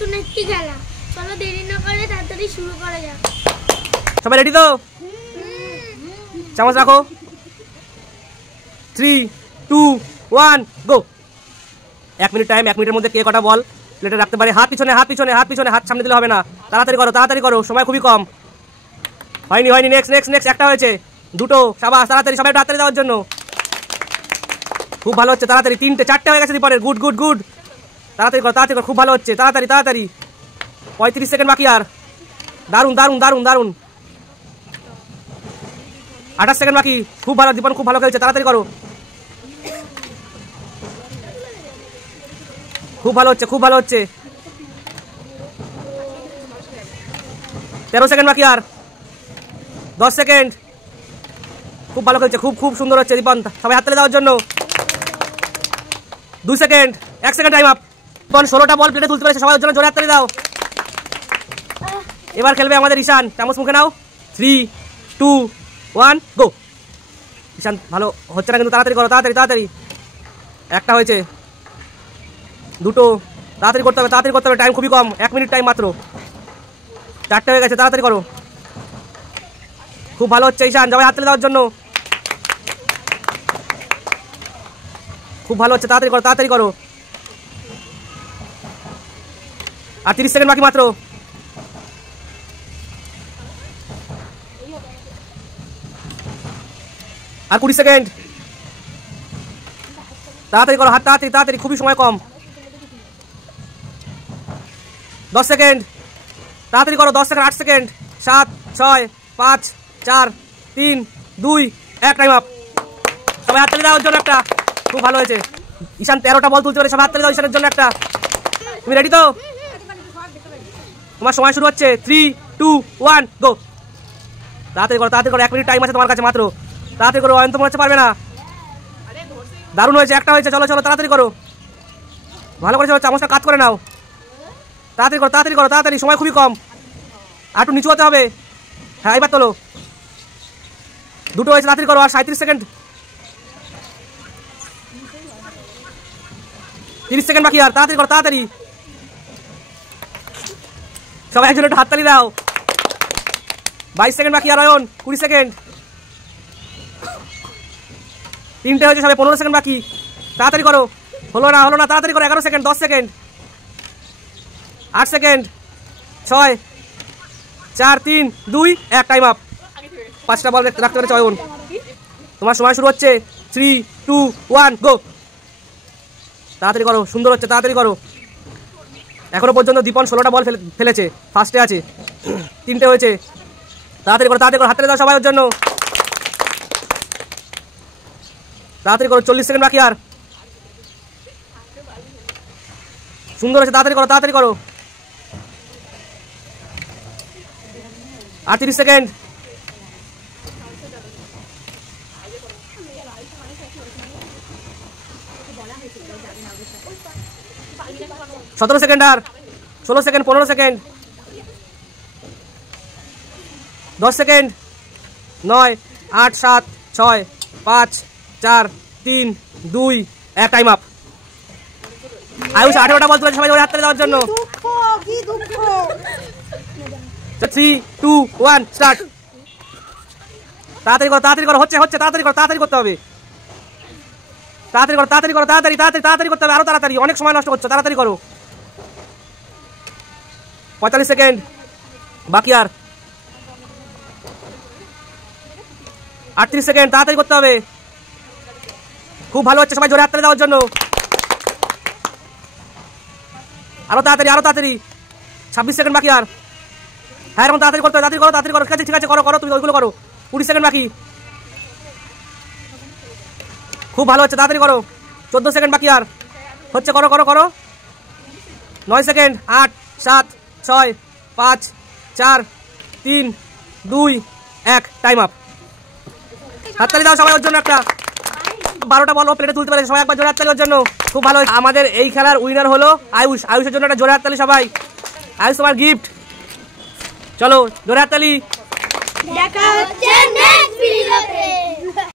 নতুন একটি খেলা। চলো দেরি না করে তাড়াতাড়ি শুরু করা যাক। সবাই রেডি তো? চামচ রাখো। 3, 2, 1 গো। 1 মিনিট টাইম। 1 মিনিটের মধ্যে কে কটা বল প্লেটে রাখতে পারে? হাত পিছনে, হাত পিছনে, হাত পিছনে, হাত সামনে দিলে হবে না। তাড়াতাড়ি করো, সময় খুবই কম। হয়নি। নেক্সট একটা হয়েছে, দুটো। সাবাস, তাড়াতাড়ি সবাই তাড়াতাড়ি দেওয়ার জন্য। খুব ভালো হচ্ছে, তাড়াতাড়ি। 3টে 4টে হয়ে গেছে দীপনের। গুড। তাড়াতাড়ি করো, খুব ভালো হচ্ছে। তাড়াতাড়ি 35 সেকেন্ড বাকি আর। দারুন। 28 সেকেন্ড বাকি। খুব ভালো দীপন, খুব ভালো খেলছে। তাড়াতাড়ি করো। খুব ভালো হচ্ছে। 13 সেকেন্ড বাকি আর। 10 সেকেন্ড। খুব ভালো খেলছে, খুব সুন্দর হচ্ছে দীপন। সবাই হাততালি দেওয়ার জন্য। 2 সেকেন্ড, 1 সেকেন্ড টাইম আপ। দীপন 16টা বল প্লেটে তুলতে পেরেছে, সবাই জন্য জোরে হাততালি দাও। এবার খেলবে আমাদের ঈশান। চামচ মুখে নাও। 3, 2, 1 গো। ঈশান ভালো হচ্ছে না কিন্তু, তাড়াতাড়ি করো, তাড়াতাড়ি। একটা হয়েছে, দুটো। তাড়াতাড়ি করতে হবে, টাইম খুবই কম। 1 মিনিট টাইম মাত্র। 4টে হয়ে গেছে, তাড়াতাড়ি করো। খুব ভালো হচ্ছে ঈশান, সবাই হাততালি দেওয়ার জন্য। খুব ভালো হচ্ছে, তাড়াতাড়ি করো। আর 30 সেকেন্ড বাকি মাত্র। আর 20 সেকেন্ড। তাড়াতাড়ি করো, হাত তাড়াতাড়ি, খুবই সময় কম। 10 সেকেন্ড। তাড়াতাড়ি করো, 10 সেকেন্ড, 8 সেকেন্ড। 7, 6, 5, 4, 3, 2, 1 টাইম আপ। সবাই হাততালি দেওয়ার জন্য একটা। খুব ভালো হয়েছে ঈশান। 13টা বল তুলতে পারে, সবাই হাততালি দাও ঈশানের জন্য একটা। তুমি রেডি তো? তোমার সময় শুরু হচ্ছে। 3, 2, 1 গো। তাড়াতাড়ি করো। 1 মিনিট টাইম আছে তোমার কাছে মাত্র। তাড়াতাড়ি করো, অয়ন তো মনে হচ্ছে পারবে না। দারুণ হয়েছে, একটা হয়েছে। চলো তাড়াতাড়ি করো, ভালো করে চলো। চামচটা কাজ করে নাও। তাড়াতাড়ি করো, সময় খুবই কম। আর একটু নিচু হতে হবে। হ্যাঁ, এবার তোলো। দুটো হয়েছে, তাড়াতাড়ি করো। আর 37 সেকেন্ড। 30 সেকেন্ড বাকি আর। তাড়াতাড়ি। সবাই একজন একটু হাততালি দাও। 22 সেকেন্ড বাকি আর। অয়ন 20 সেকেন্ড। 3টে হয়েছে, সবাই 15 সেকেন্ড বাকি। তাড়াতাড়ি করো। হলো না, তাড়াতাড়ি করো। 11 সেকেন্ড, 10 সেকেন্ড, 8 সেকেন্ড, 6, 4, 3, 2, 1 টাইম আপ। 5টা বল রাখতে পেরেছে অয়ন। তোমার সময় শুরু হচ্ছে। 3, 2, 1 গো। তাড়াতাড়ি করো, সুন্দর হচ্ছে, তাড়াতাড়ি করো। এখনো পর্যন্ত দীপন 16টা বল ফেলেছে, ফার্স্টে আছে। 3টে হয়েছে। তাড়াতাড়ি করো, হাততালি দাও সবাই জন্য। তাড়াতাড়ি করো, 40 সেকেন্ড বাকি আর। সুন্দর হচ্ছে, তাড়াতাড়ি করো। আর 30 সেকেন্ড। 17 সেকেন্ড আর। 16 second, 15 second, 10 second. 9, 8, 7, 6, 5, 4, 3, 2, 1 time up. Ayush 18টা বল তুলেছে, সবাই হাততালি দেওয়ার জন্য। 3, 2, 1 স্টার্ট। তাড়াতাড়ি করো। হচ্ছে, তাড়াতাড়ি করতে হবে। তাড়াতাড়ি করতে হবে। আরো তাড়াতাড়ি, অনেক সময় নষ্ট করছো। তাড়াতাড়ি করো। 45 সেকেন্ড বাকি আর। 38 সেকেন্ড। তাড়াতাড়ি করতে হবে। খুব ভালো হচ্ছে, সবাই জোরে হাততালি দেওয়ার জন্য। আরো তাড়াতাড়ি। 26 সেকেন্ড বাকি আর। হ্যাঁ, এরকম তাড়াতাড়ি করতে হবে। তাড়াতাড়ি করো। ঠিক আছে, করো। তুমি ওইগুলো করো। 20 সেকেন্ড বাকি। খুব ভালো হচ্ছে, তাড়াতাড়ি করো। 14 সেকেন্ড বাকি আর। হচ্ছে, করো। 9 সেকেন্ড। 8, 7, 6, 5, 4, 3, 2, 1 টাইম আপ। হাততালি দাও সবাই ওর জন্য একটা। 12টা বল প্লেটে তুলতে পারে, সবাই একবার জোরে হাততালি ওর জন্য। খুব ভালো। আমাদের এই খেলার উইনার হলো আয়ুষের জন্য একটা জোরে হাততালি সবাই। আয়ুষ, তোমার গিফট। চলো জোরে হাততালি। দেখা হচ্ছে নেক্সট ভিডিওতে।